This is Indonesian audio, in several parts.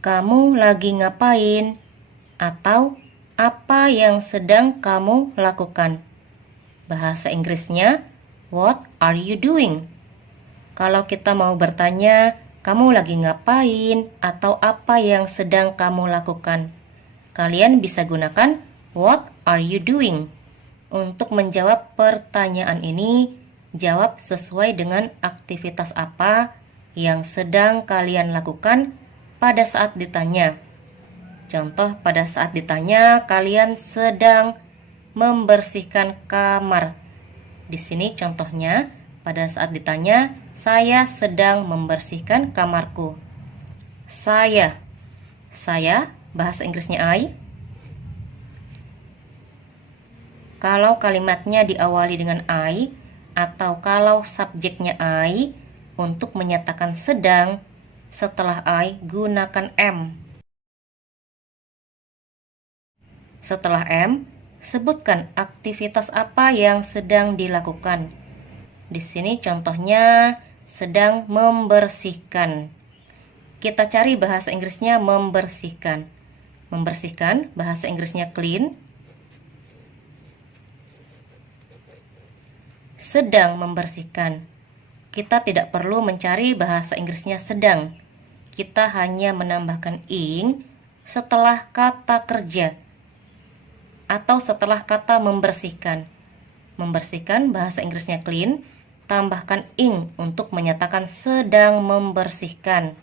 Kamu lagi ngapain? Atau apa yang sedang kamu lakukan? Bahasa Inggrisnya, what are you doing? Kalau kita mau bertanya, kamu lagi ngapain? Atau apa yang sedang kamu lakukan? Kalian bisa gunakan what are you doing? Untuk menjawab pertanyaan ini, jawab sesuai dengan aktivitas apa yang sedang kalian lakukan pada saat ditanya. Contoh, pada saat ditanya, kalian sedang membersihkan kamar. Di sini contohnya, pada saat ditanya, saya sedang membersihkan kamarku. Saya bahasa Inggrisnya I. Kalau kalimatnya diawali dengan I, atau kalau subjeknya I, untuk menyatakan sedang, setelah I gunakan am. Setelah am, sebutkan aktivitas apa yang sedang dilakukan. Di sini contohnya sedang membersihkan. Kita cari bahasa Inggrisnya membersihkan. Membersihkan bahasa Inggrisnya clean. Sedang membersihkan. Kita tidak perlu mencari bahasa Inggrisnya sedang. Kita hanya menambahkan ing setelah kata kerja atau setelah kata membersihkan. Membersihkan bahasa Inggrisnya clean, tambahkan ing untuk menyatakan sedang membersihkan.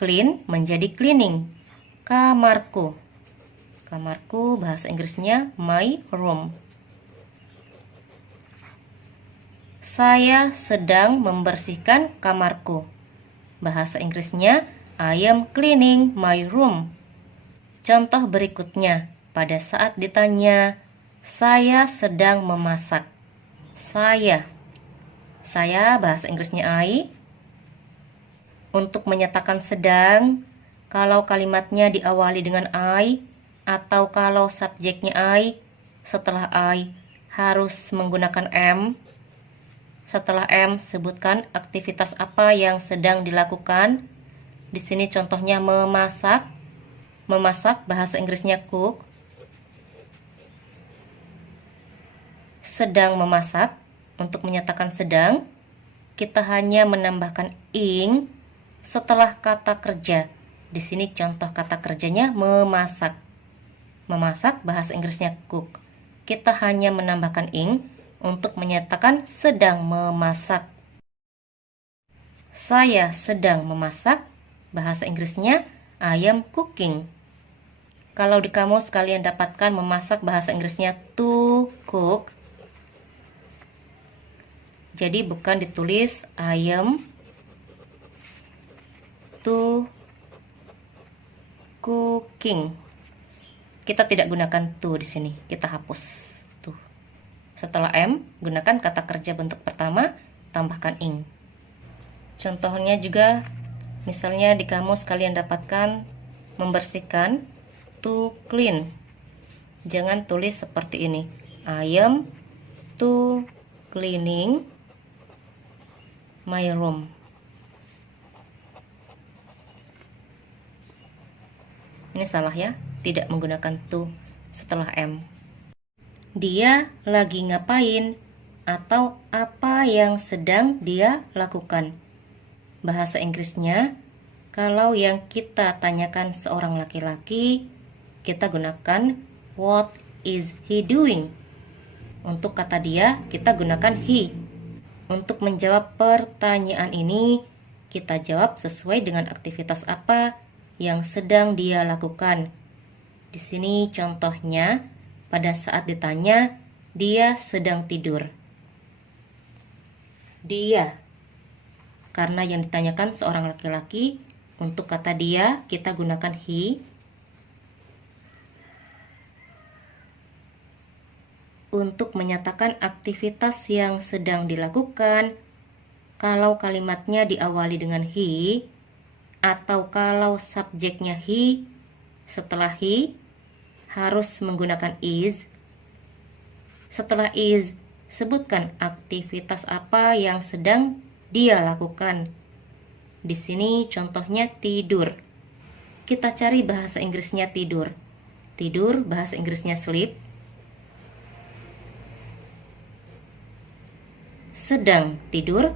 Clean menjadi cleaning. Kamarku. Kamarku bahasa Inggrisnya my room. Saya sedang membersihkan kamarku. Bahasa Inggrisnya, I am cleaning my room. Contoh berikutnya, pada saat ditanya, saya sedang memasak. Saya bahasa Inggrisnya I. Untuk menyatakan sedang, kalau kalimatnya diawali dengan I, atau kalau subjeknya I, setelah I harus menggunakan am. Setelah am, sebutkan aktivitas apa yang sedang dilakukan. Di sini contohnya memasak. Memasak bahasa Inggrisnya cook. Sedang memasak. Untuk menyatakan sedang, kita hanya menambahkan ing setelah kata kerja. Di sini contoh kata kerjanya memasak. Memasak bahasa Inggrisnya cook. Kita hanya menambahkan ing untuk menyatakan sedang memasak. Saya sedang memasak, bahasa Inggrisnya I am cooking. Kalau di kamus kalian dapatkan memasak bahasa Inggrisnya to cook. Jadi bukan ditulis I am to cooking. Kita tidak gunakan to di sini, kita hapus. Setelah am, gunakan kata kerja bentuk pertama, tambahkan ing. Contohnya juga, misalnya di kamus kalian dapatkan membersihkan, to clean. Jangan tulis seperti ini. I am to cleaning my room. Ini salah ya, tidak menggunakan to setelah am. Dia lagi ngapain? Atau apa yang sedang dia lakukan? Bahasa Inggrisnya, kalau yang kita tanyakan seorang laki-laki, kita gunakan what is he doing? Untuk kata dia, kita gunakan he. Untuk menjawab pertanyaan ini, kita jawab sesuai dengan aktivitas apa yang sedang dia lakukan. Di sini contohnya, pada saat ditanya, dia sedang tidur. Dia. Karena yang ditanyakan seorang laki-laki, untuk kata dia, kita gunakan he. Untuk menyatakan aktivitas yang sedang dilakukan, kalau kalimatnya diawali dengan he, atau kalau subjeknya he, setelah he, harus menggunakan is. Setelah is, sebutkan aktivitas apa yang sedang dia lakukan. Di sini contohnya tidur. Kita cari bahasa Inggrisnya tidur. Tidur bahasa Inggrisnya sleep. Sedang tidur.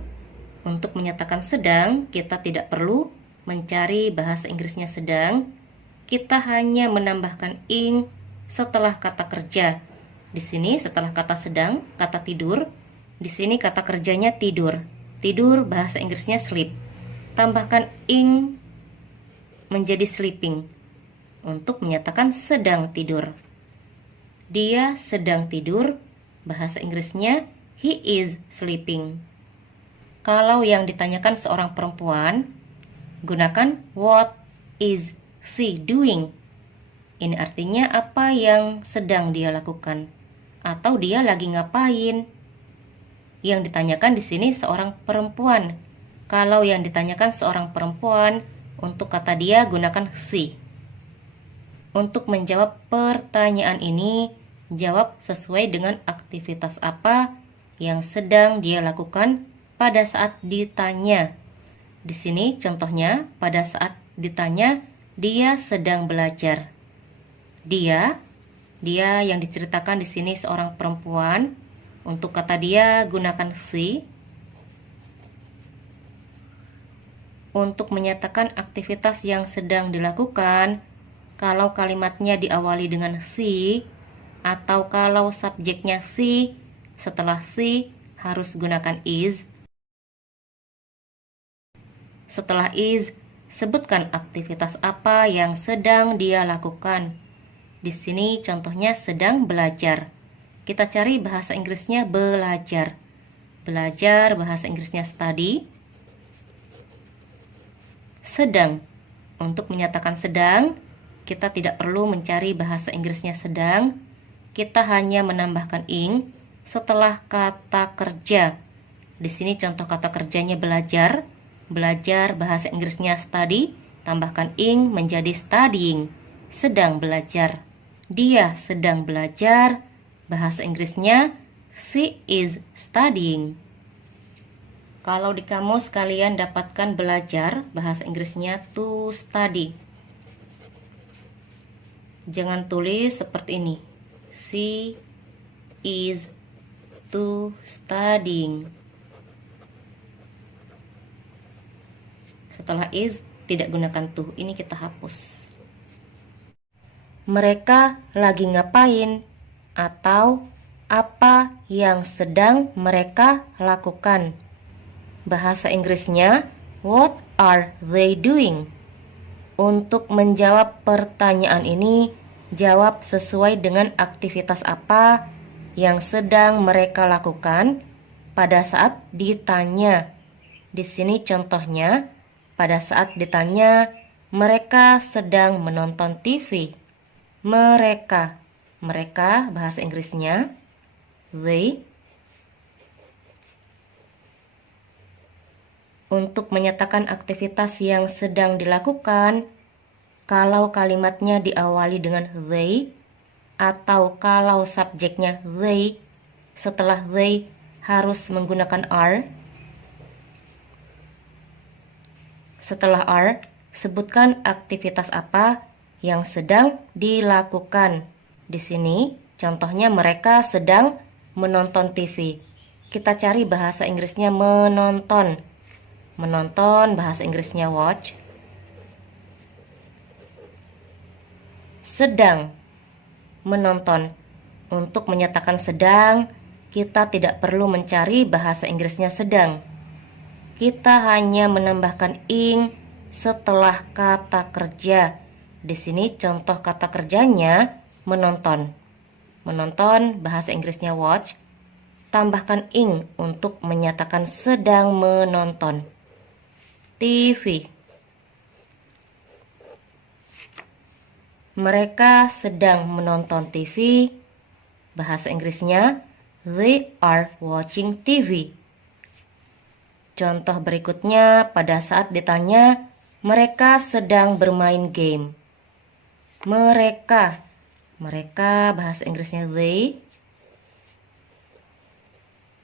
Untuk menyatakan sedang, kita tidak perlu mencari bahasa Inggrisnya sedang. Kita hanya menambahkan ing setelah kata kerja. Di sini setelah kata sedang, kata tidur. Di sini kata kerjanya tidur. Tidur bahasa Inggrisnya sleep. Tambahkan ing menjadi sleeping untuk menyatakan sedang tidur. Dia sedang tidur, bahasa Inggrisnya he is sleeping. Kalau yang ditanyakan seorang perempuan, gunakan what is she doing. Ini artinya apa yang sedang dia lakukan atau dia lagi ngapain. Yang ditanyakan di sini seorang perempuan. Kalau yang ditanyakan seorang perempuan, untuk kata dia gunakan she. Untuk menjawab pertanyaan ini, jawab sesuai dengan aktivitas apa yang sedang dia lakukan pada saat ditanya. Di sini contohnya, pada saat ditanya, dia sedang belajar. Dia yang diceritakan di sini seorang perempuan. Untuk kata dia gunakan she. Untuk menyatakan aktivitas yang sedang dilakukan, kalau kalimatnya diawali dengan she atau kalau subjeknya she, setelah she harus gunakan is. Setelah is, sebutkan aktivitas apa yang sedang dia lakukan. Di sini contohnya sedang belajar. Kita cari bahasa Inggrisnya belajar. Belajar bahasa Inggrisnya study. Sedang. Untuk menyatakan sedang, kita tidak perlu mencari bahasa Inggrisnya sedang. Kita hanya menambahkan ing setelah kata kerja. Di sini contoh kata kerjanya belajar. Belajar bahasa Inggrisnya study, tambahkan ing menjadi studying. Sedang belajar. Dia sedang belajar, bahasa Inggrisnya she is studying. Kalau di kamus kalian dapatkan belajar, bahasa Inggrisnya to study. Jangan tulis seperti ini. She is to studying. Setelah is, tidak gunakan to. Ini kita hapus. Mereka lagi ngapain? Atau apa yang sedang mereka lakukan? Bahasa Inggrisnya, what are they doing? Untuk menjawab pertanyaan ini, jawab sesuai dengan aktivitas apa yang sedang mereka lakukan pada saat ditanya. Di sini contohnya, pada saat ditanya, mereka sedang menonton TV. Mereka bahasa Inggrisnya they. Untuk menyatakan aktivitas yang sedang dilakukan, kalau kalimatnya diawali dengan they atau kalau subjeknya they, setelah they harus menggunakan are. Setelah are, sebutkan aktivitas apa yang sedang dilakukan. Di sini, contohnya mereka sedang menonton TV. Kita cari bahasa Inggrisnya menonton. Menonton, bahasa Inggrisnya watch. Sedang menonton. Untuk menyatakan sedang, kita tidak perlu mencari bahasa Inggrisnya sedang. Kita hanya menambahkan ing setelah kata kerja. Di sini contoh kata kerjanya menonton. Menonton bahasa Inggrisnya watch. Tambahkan ing untuk menyatakan sedang menonton. TV. Mereka sedang menonton TV. Bahasa Inggrisnya they are watching TV. Contoh berikutnya, pada saat ditanya, mereka sedang bermain game. Mereka bahasa Inggrisnya they.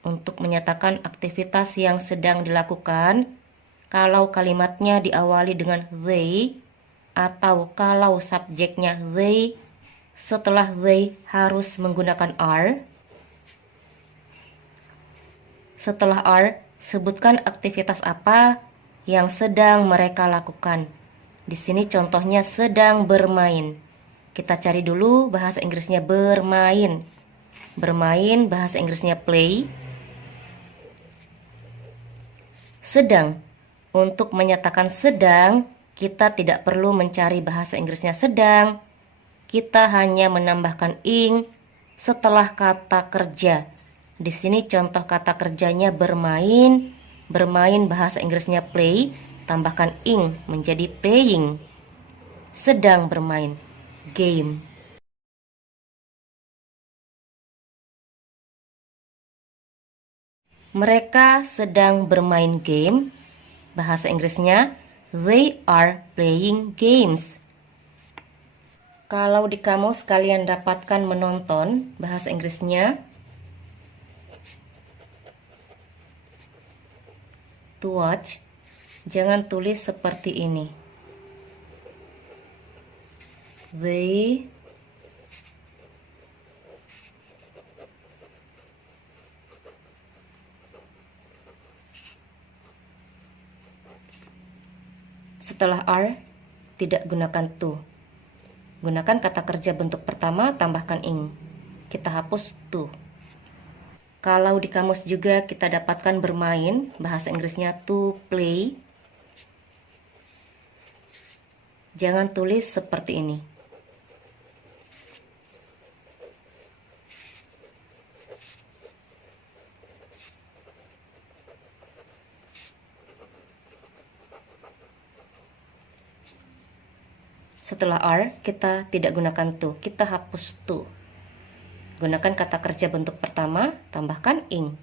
Untuk menyatakan aktivitas yang sedang dilakukan, kalau kalimatnya diawali dengan they, atau kalau subjeknya they, setelah they harus menggunakan are. Setelah are, sebutkan aktivitas apa yang sedang mereka lakukan. Di sini contohnya sedang bermain. Kita cari dulu bahasa Inggrisnya bermain. Bermain bahasa Inggrisnya play. Sedang. Untuk menyatakan sedang, kita tidak perlu mencari bahasa Inggrisnya sedang. Kita hanya menambahkan ing setelah kata kerja. Di sini contoh kata kerjanya bermain. Bermain bahasa Inggrisnya play, tambahkan ing menjadi playing. Sedang bermain, game. Mereka sedang bermain game. Bahasa Inggrisnya, they are playing games. Kalau di kamus kalian dapatkan menonton, bahasa Inggrisnya to watch. Jangan tulis seperti ini. They setelah are, tidak gunakan to. Gunakan kata kerja bentuk pertama, tambahkan ing. Kita hapus to. Kalau di kamus juga kita dapatkan bermain, bahasa Inggrisnya to play. Jangan tulis seperti ini. Setelah are, kita tidak gunakan to, kita hapus to. Gunakan kata kerja bentuk pertama, tambahkan ing.